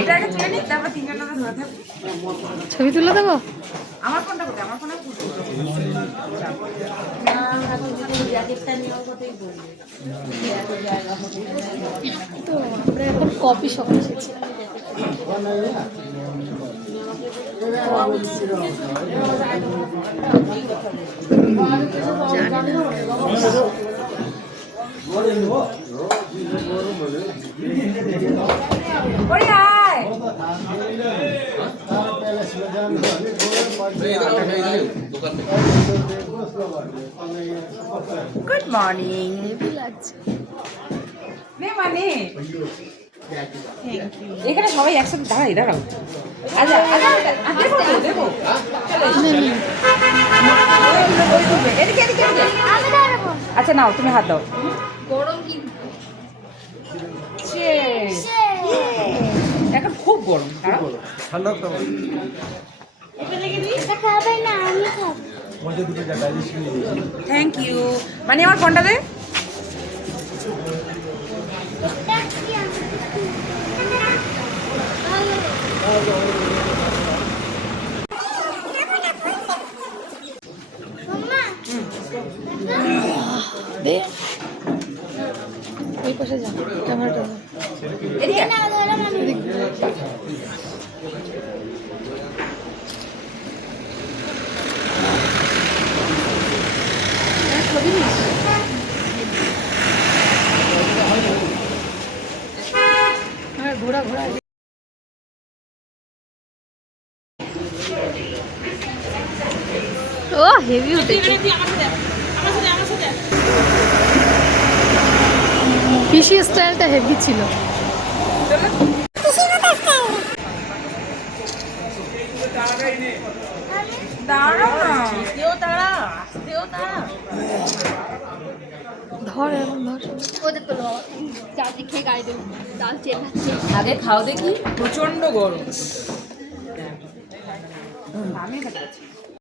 এটা আগে তুলে নিই, তারপর তিনজনের ধরে থাকবো। ছবি তুলে দেবো? আমার ফোনটা কোথায়? আমার ফোনে তো আমরা এখন কফি শপ এসেছি। Good morning. মানে এখানে সবাই একসাথে দাঁড়াও। আচ্ছা দেবো। আচ্ছা নাও, তুমি হাত দাও। এখন খুব গরম, ঠান্ডা থ্যাংক ইউ। মানে আমার ফোনটা দে। ওই পাশে যা, ক্যামেরাটা ছবি নিস। হ্যাঁ, ঘোরা ঘোরা। ও হেভি উঠেছে। পিসি স্টাইলটা হেভি ছিল। ধর এখন ধর। আগে খাও দেখি। প্রচন্ড গরম। আমি